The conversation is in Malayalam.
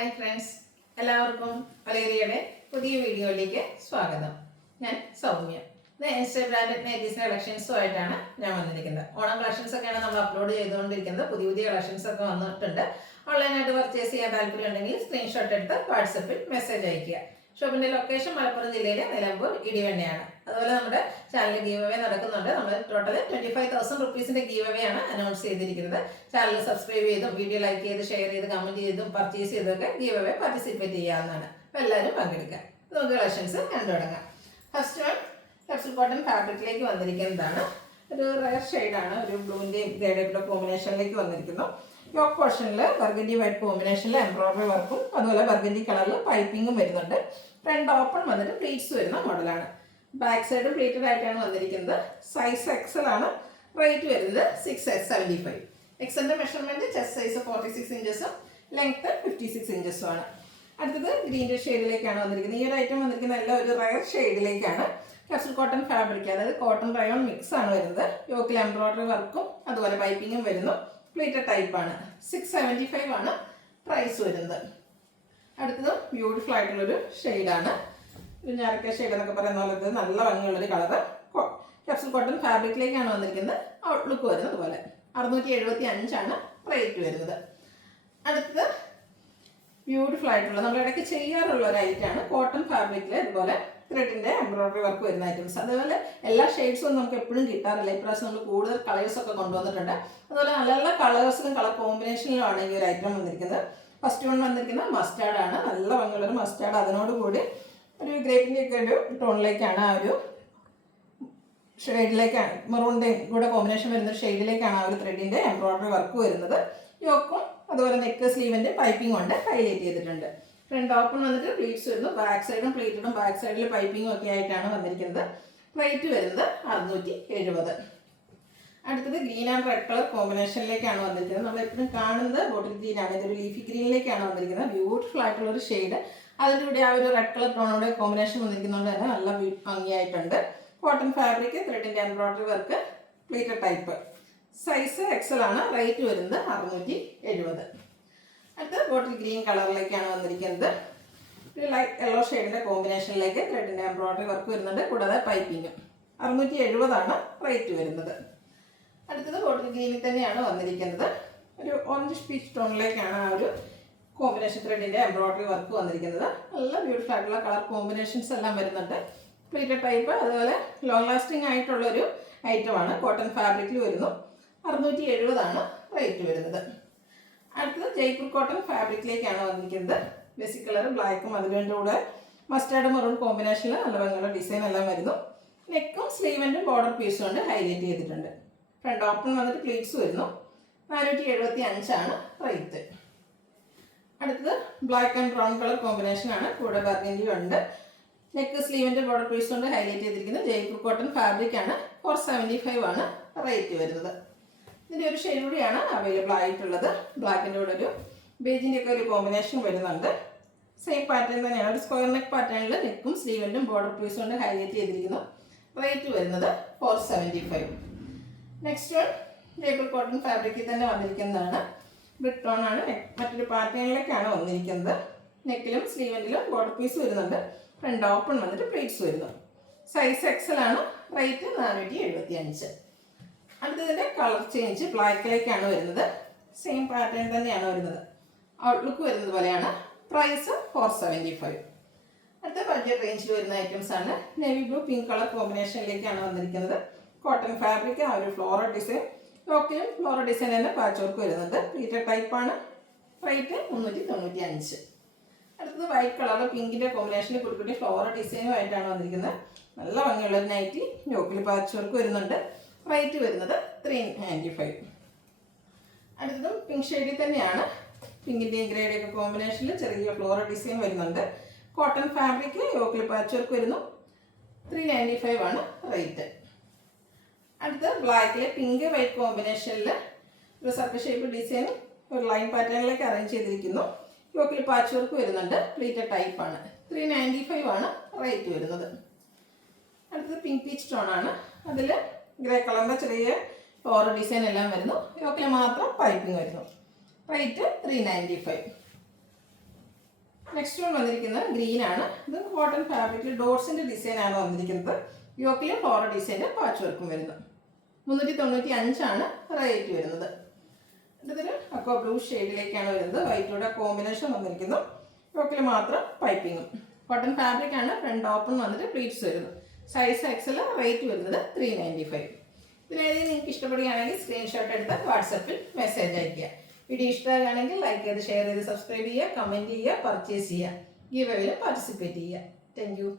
ഹായ് ഫ്രണ്ട്സ്, എല്ലാവർക്കും വലേറിയയുടെ പുതിയ വീഡിയോയിലേക്ക് സ്വാഗതം. ഞാൻ സൗമ്യ. ഇത് ഇൻസ്റ്റാഗ്രാമിൽ നൈറ്റീസ് കളക്ഷൻസുമായിട്ടാണ് ഞാൻ വന്നിരിക്കുന്നത്. ഓണം കളക്ഷൻസ് ഒക്കെയാണ് നമ്മൾ അപ്ലോഡ് ചെയ്തുകൊണ്ടിരിക്കുന്നത്. പുതിയ കളക്ഷൻസ് ഒക്കെ വന്നിട്ടുണ്ട്. ഓൺലൈനായിട്ട് പർച്ചേസ് ചെയ്യാൻ താല്പര്യം ഉണ്ടെങ്കിൽ സ്ക്രീൻഷോട്ട് എടുത്ത് വാട്സപ്പിൽ മെസ്സേജ് അയയ്ക്കുക. ഷോപ്പിന്റെ ലൊക്കേഷൻ മലപ്പുറം ജില്ലയിലെ നിലമ്പൂർ ഇടിവണ്ണയാണ്. അതുപോലെ നമ്മുടെ ചാനൽ ഗീവ് അവേ നടക്കുന്നുണ്ട്. നമ്മൾ ടോട്ടൽ 25,000 റുപ്പീസിന്റെ ഗീവ് അവേ ആണ് അനൗൺസ് ചെയ്തിരിക്കുന്നത്. ചാനൽ സബ്സ്ക്രൈബ് ചെയ്തും വീഡിയോ ലൈക്ക് ചെയ്ത് ഷെയർ ചെയ്ത് കമന്റ് ചെയ്തും പർച്ചേസ് ചെയ്തൊക്കെ ഗീവ് അവേ പാർട്ടിസിപ്പേറ്റ് ചെയ്യാവുന്നതാണ്. അപ്പോൾ എല്ലാവരും പങ്കെടുക്കാം. നമുക്ക് കളക്ഷൻസ് കണ്ടു തുടങ്ങാം. ഫസ്റ്റ് വൺ കപ്സിൽ കോട്ടൺ ഫാബ്രിക്കിലേക്ക് വന്നിരിക്കുന്നതാണ്. ഒരു റയർ ഷെയ്ഡാണ്. ഒരു ബ്ലൂവിൻ്റെയും ഗ്രേഡയുടെ കോമ്പിനേഷനിലേക്ക് വന്നിരിക്കുന്നു. യോക്ക് പോർഷനിൽ ബർഗൻഡി വൈറ്റ് കോമ്പിനേഷനിൽ എംബ്രോയിഡറി വർക്കും അതുപോലെ ബർഗൻഡി കളറിൽ പൈപ്പിങ്ങും വരുന്നുണ്ട്. ഫ്രണ്ട് ഓപ്പൺ വന്നിട്ട് പ്ലീറ്റ്സ് വരുന്ന മോഡലാണ്. ബാക്ക് സൈഡ് പ്ലീറ്റഡ് ആയിട്ടാണ് വന്നിരിക്കുന്നത്. സൈസ് എക്സൽ ആണ്. റേറ്റ് വരുന്നത് 675. എക്സലിന്റെ മെഷർമെന്റ് ചെസ്റ്റ് സൈസ് 46 ഇഞ്ചസും ലെങ്ത് 56 ഇഞ്ചസും ആണ്. അടുത്തത് ഗ്രീൻ്റെ ഷെയ്ഡിലേക്കാണ് വന്നിരിക്കുന്നത്. ഈ ഒരു ഐറ്റം വന്നിരിക്കുന്ന എല്ലാം ഒരു റയർ ഷെയ്ഡിലേക്കാണ്. കപ്സിൽ കോട്ടൺ ഫാബ്രിക്, അതായത് കോട്ടൺ റയോൺ മിക്സ് ആണ് വരുന്നത്. യോക്കിൽ എംബ്രോയിഡറി വർക്കും അതുപോലെ പൈപ്പിങ്ങും വരുന്നു. പ്ലീറ്റഡ് ടൈപ്പ് ആണ്. 675 ആണ് പ്രൈസ് വരുന്നത്. അടുത്തത് ബ്യൂട്ടിഫുൾ ആയിട്ടുള്ളൊരു ഷെയ്ഡാണ്. ഒരു ഞാറക്ക ഷെയ്ഡ് എന്നൊക്കെ പറയുന്ന പോലെ നല്ല ഭംഗിയുള്ളൊരു കളറ്. കപ്സിൽ കോട്ടൺ ഫാബ്രിക്കിലേക്കാണ് വന്നിരിക്കുന്നത്. ഔട്ട്ലുക്ക് വരുന്നത് പോലെ 675 ആണ് റേറ്റ് വരുന്നത്. അടുത്തത് ബ്യൂട്ടിഫുൾ ആയിട്ടുള്ള നമ്മൾ ഇടയ്ക്ക് ചെയ്യാറുള്ള ഒരു ഐറ്റമാണ്. കോട്ടൺ ഫാബ്രിക്കിൽ ഇതുപോലെ ത്രെഡിൻ്റെ എംബ്രോയിഡറി വർക്ക് വരുന്ന ഐറ്റംസ്. അതുപോലെ എല്ലാ ഷെയ്ഡ്സും നമുക്ക് എപ്പോഴും കിട്ടാറില്ല. ഇപ്രാവശ്യം നമ്മൾ കൂടുതൽ കളേഴ്സൊക്കെ കൊണ്ടുവന്നിട്ടുണ്ട്. അതുപോലെ നല്ല നല്ല കളേഴ്സിലും കളർ കോമ്പിനേഷനിലുമാണ് ഈ ഒരു ഐറ്റം വന്നിരിക്കുന്നത്. ഫസ്റ്റ് വൺ വന്നിരിക്കുന്നത് മസ്റ്റാർഡ് ആണ്. നല്ല ഭംഗിയുള്ളൊരു മസ്റ്റാർഡ്. അതിനോടുകൂടി ഒരു ഗ്രേപ്പിൻ്റെ ഒക്കെ ഒരു ടോണിലേക്കാണ്, ആ ഒരു ഷെയ്ഡിലേക്കാണ്, മെറൂണിൻ്റെയും കൂടെ കോമ്പിനേഷൻ വരുന്ന ഷെയ്ഡിലേക്കാണ് ആ ഒരു ത്രെഡിൻ്റെ എംബ്രോയിഡറി വർക്ക് വരുന്നത്. യോക്കും അതുപോലെ നെക്ക് സ്ലീവിൻ്റെ പൈപ്പിംഗ് കൊണ്ട് ഹൈലൈറ്റ് ചെയ്തിട്ടുണ്ട്. ഫ്രണ്ട് ഓപ്പൺ വന്നിട്ട് പ്ലീറ്റ്സ് വരുന്നു. ബാക്ക് സൈഡും പ്ലീറ്റഡും ബാക്ക് സൈഡിൽ പൈപ്പിങ്ങും ഒക്കെ ആയിട്ടാണ് വന്നിരിക്കുന്നത്. റേറ്റ് വരുന്നത് 670. അടുത്തത് ഗ്രീൻ ആൻഡ് റെഡ് കളർ കോമ്പിനേഷനിലേക്കാണ് വന്നിരിക്കുന്നത്. നമ്മൾ എപ്പോഴും കാണുന്നത് ബോട്ടിൽ ഗ്രീൻ ആണ്. ഇതൊരു ലീഫി ഗ്രീനിലേക്കാണ് വന്നിരിക്കുന്നത്. ബ്യൂട്ടിഫുൾ ആയിട്ടുള്ളൊരു ഷെയ്ഡ്. അതിൻ്റെ കൂടെ ആ ഒരു റെഡ് കളർ ടോണോടെ കോമ്പിനേഷൻ വന്നിരിക്കുന്നതുകൊണ്ട് തന്നെ നല്ല ഭംഗിയായിട്ടുണ്ട്. കോട്ടൺ ഫാബ്രിക്, ത്രെഡിൻ്റെ embroidery work, pleated type. Size XL ആണ്. റേറ്റ് വരുന്നത് 670. അടുത്ത ബോട്ടിൽ ഗ്രീൻ കളറിലേക്കാണ് വന്നിരിക്കുന്നത്. ഒരു ലൈറ്റ് യെല്ലോ ഷെയ്ഡിൻ്റെ കോമ്പിനേഷനിലേക്ക് ത്രെഡിൻ്റെ എംബ്രോയിഡറി വർക്ക് വരുന്നുണ്ട്. കൂടാതെ പൈപ്പിങ്ങും. 670 ആണ് റേറ്റ് വരുന്നത്. അടുത്തത് ബോട്ടിൽ ഗ്രീനിൽ തന്നെയാണ് വന്നിരിക്കുന്നത്. ഒരു ഓറഞ്ച് പീച്ച് ടോണിലേക്കാണ് ആ ഒരു കോമ്പിനേഷൻ ത്രെഡിൻ്റെ എംബ്രോയിഡറി വർക്ക് വന്നിരിക്കുന്നത്. നല്ല ബ്യൂട്ടിഫുൾ ആയിട്ടുള്ള കളർ കോമ്പിനേഷൻസ് എല്ലാം വരുന്നുണ്ട്. പ്ലീറ്റഡ് ടൈപ്പ്, അതുപോലെ ലോങ് ലാസ്റ്റിംഗ് ആയിട്ടുള്ളൊരു ഐറ്റമാണ്. കോട്ടൺ ഫാബ്രിക്കിൽ വരുന്നു. 670 ആണ് റേറ്റ് വരുന്നത്. അടുത്തത് ജയ്പൂർ കോട്ടൺ ഫാബ്രിക്കിലേക്കാണ് വന്നിരിക്കുന്നത്. ബേസിക് കളർ ബ്ലാക്കും അതിൻ്റെ കൂടെ മസ്റ്റാർഡ് മെറൂൺ കോമ്പിനേഷനിൽ നല്ല ഭംഗിയുള്ള ഡിസൈൻ എല്ലാം വരുന്നു. നെക്കും സ്ലീവിൻ്റെ ബോർഡർ പീസും കൊണ്ട് ഹൈലൈറ്റ് ചെയ്തിട്ടുണ്ട്. ഫ്രണ്ട് ഓപ്പൺ വന്നിട്ട് പ്ലീറ്റ്സ് വരുന്നു. 475 ആണ് റേറ്റ്. അടുത്തത് ബ്ലാക്ക് ആൻഡ് ബ്രൗൺ കളർ കോമ്പിനേഷനാണ്. കൂടെ ബർഗൻഡി ഉണ്ട്. നെക്ക് സ്ലീവിൻ്റെ ബോർഡർ പീസ് കൊണ്ട് ഹൈലൈറ്റ് ചെയ്തിരിക്കുന്നത് ജയ്പൂർ കോട്ടൺ ഫാബ്രിക് ആണ്. 475 ആണ് റേറ്റ് വരുന്നത്. ഇതിൻ്റെ ഒരു ഷെയ്ഡ് കൂടിയാണ് അവൈലബിൾ ആയിട്ടുള്ളത്. ബ്ലാക്കിൻ്റെ കൂടെ ഒരു ബേജിൻ്റെ ഒക്കെ ഒരു കോമ്പിനേഷൻ വരുന്നുണ്ട്. സെയിം പാറ്റേൺ തന്നെയാണ്. ഒരു സ്ക്വയർ നെക്ക് പാറ്റേണിൽ നെക്കും സ്ലീവിൻ്റെയും ബോർഡർ പീസ് കൊണ്ട് ഹൈലൈറ്റ് ചെയ്തിരിക്കുന്നു. റേറ്റ് വരുന്നത് 475. നെക്സ്റ്റ് വൺ ജയ്പൂർ കോട്ടൺ ഫാബ്രിക്കിൽ തന്നെ വന്നിരിക്കുന്നതാണ്. ബ്രിക്ക് ടോൺ ആണ്. മറ്റൊരു പാറ്റേണിലേക്കാണ് വന്നിരിക്കുന്നത്. നെക്കിലും സ്ലീവിൻ്റിലും ബോർഡർ പീസ് വരുന്നുണ്ട്. ഫ്രണ്ട് ഓപ്പൺ വന്നിട്ട് പ്ലീറ്റ്സ് വരുന്നു. സൈസ് എക്സൽ ആണ്. റേറ്റ് 475. അടുത്തതിൻ്റെ കളർ ചേഞ്ച് ബ്ലാക്കിലേക്കാണ് വരുന്നത്. സെയിം പാറ്റേൺ തന്നെയാണ് വരുന്നത്. ഔട്ട്ലുക്ക് വരുന്നത് പോലെയാണ്. പ്രൈസ് 475. അടുത്ത ബഡ്ജറ്റ് റേഞ്ചിൽ വരുന്ന ഐറ്റംസ് ആണ്. നേവി ബ്ലൂ പിങ്ക് കളർ കോമ്പിനേഷനിലേക്കാണ് വന്നിരിക്കുന്നത്. കോട്ടൺ ഫാബ്രിക്, ആ ഒരു ഫ്ലോറൽ ഡിസൈൻ. യോക്കിലും ഫ്ലോറൽ ഡിസൈൻ തന്നെ പാച്ച് വർക്ക് വരുന്നുണ്ട്. പ്ലീറ്റഡ് ടൈപ്പാണ്. റേറ്റ് 395. അടുത്തത് വൈറ്റ് കളർ പിങ്കിൻ്റെ കോമ്പിനേഷനിൽ കുട്ടി ഫ്ലോറൽ ഡിസൈനുമായിട്ടാണ് വന്നിരിക്കുന്നത്. നല്ല ഭംഗിയുള്ളൊരു നൈറ്റി. യോക്കിൽ പാച്ച് വർക്ക് വരുന്നുണ്ട്. റേറ്റ് വരുന്നത് 395. അടുത്തതും പിങ്ക് ഷെയ്ഡിൽ തന്നെയാണ്. പിങ്കിൻ്റെയും ഗ്രേയുടെയൊക്കെ കോമ്പിനേഷനിൽ ചെറിയ ഫ്ലോറൽ ഡിസൈൻ വരുന്നുണ്ട്. കോട്ടൺ ഫാബ്രിക്, യോക്കിൽ പാച്ച് വർക്ക് വരുന്നു. 395 ആണ് റേറ്റ്. അടുത്ത ബ്ലാക്കിൽ പിങ്ക് വൈറ്റ് കോമ്പിനേഷനിൽ ഒരു സർക്കിൾ ഷേപ്പ് ഡിസൈൻ ഒരു ലൈൻ പാറ്റേണിലേക്ക് അറേഞ്ച് ചെയ്തിരിക്കുന്നു. യോക്കിൽ പാച്ച് വർക്ക് വരുന്നുണ്ട്. പ്ലീറ്റഡ് ടൈപ്പാണ്. 395 ആണ് റേറ്റ് വരുന്നത്. അടുത്തത് പിങ്ക് പീച്ച് ടോൺ ആണ്. അതിൽ ഗ്രേ കളറിൻ്റെ ചെറിയ ഫ്ലോറൽ ഡിസൈൻ എല്ലാം വരുന്നു. യോക്കിൽ മാത്രം പൈപ്പിംഗ് വരുന്നു. റേറ്റ് 395. നെക്സ്റ്റ് വൺ വന്നിരിക്കുന്നത് ഗ്രീൻ ആണ്. ഇത് കോട്ടൺ ഫാബ്രിക്കിൽ ഡോട്ട്സിൻ്റെ ഡിസൈനാണ് വന്നിരിക്കുന്നത്. യോക്കിലും ഫ്ലോറൽ ഡിസൈൻ്റെ പാച്ച് വർക്കും വരുന്നു. 395 റേറ്റ് വരുന്നത്. ഇതൊരു അക്വാ ബ്ലൂ ഷെയ്ഡിലേക്കാണ് വരുന്നത്. വൈറ്റോടെ കോമ്പിനേഷൻ വന്നിരിക്കുന്നു. യോക്കിൽ മാത്രം പൈപ്പിങ്ങും. കോട്ടൺ ഫാബ്രിക് ആണ്. ഫ്രണ്ട് ഓപ്പൺ വന്നിട്ട് പ്ലീറ്റ്സ് വരുന്നു. സൈസ് എക്സൽ, റേറ്റ് വരുന്നത് 395. ഇതിലേതെങ്കിലും നിങ്ങൾക്ക് ഇഷ്ടപ്പെടുകയാണെങ്കിൽ സ്ക്രീൻഷോട്ട് എടുത്ത് വാട്സപ്പിൽ മെസ്സേജ് അയയ്ക്കുക. വീഡിയോ ഇഷ്ടമാകുകയാണെങ്കിൽ ലൈക്ക് ചെയ്ത്, ഷെയർ ചെയ്ത്, സബ്സ്ക്രൈബ് ചെയ്യുക, കമൻറ്റ് ചെയ്യുക, പർച്ചേസ് ചെയ്യുക, ഗീവ് അവേയിൽ പാർട്ടിസിപ്പേറ്റ് ചെയ്യുക. Thank you.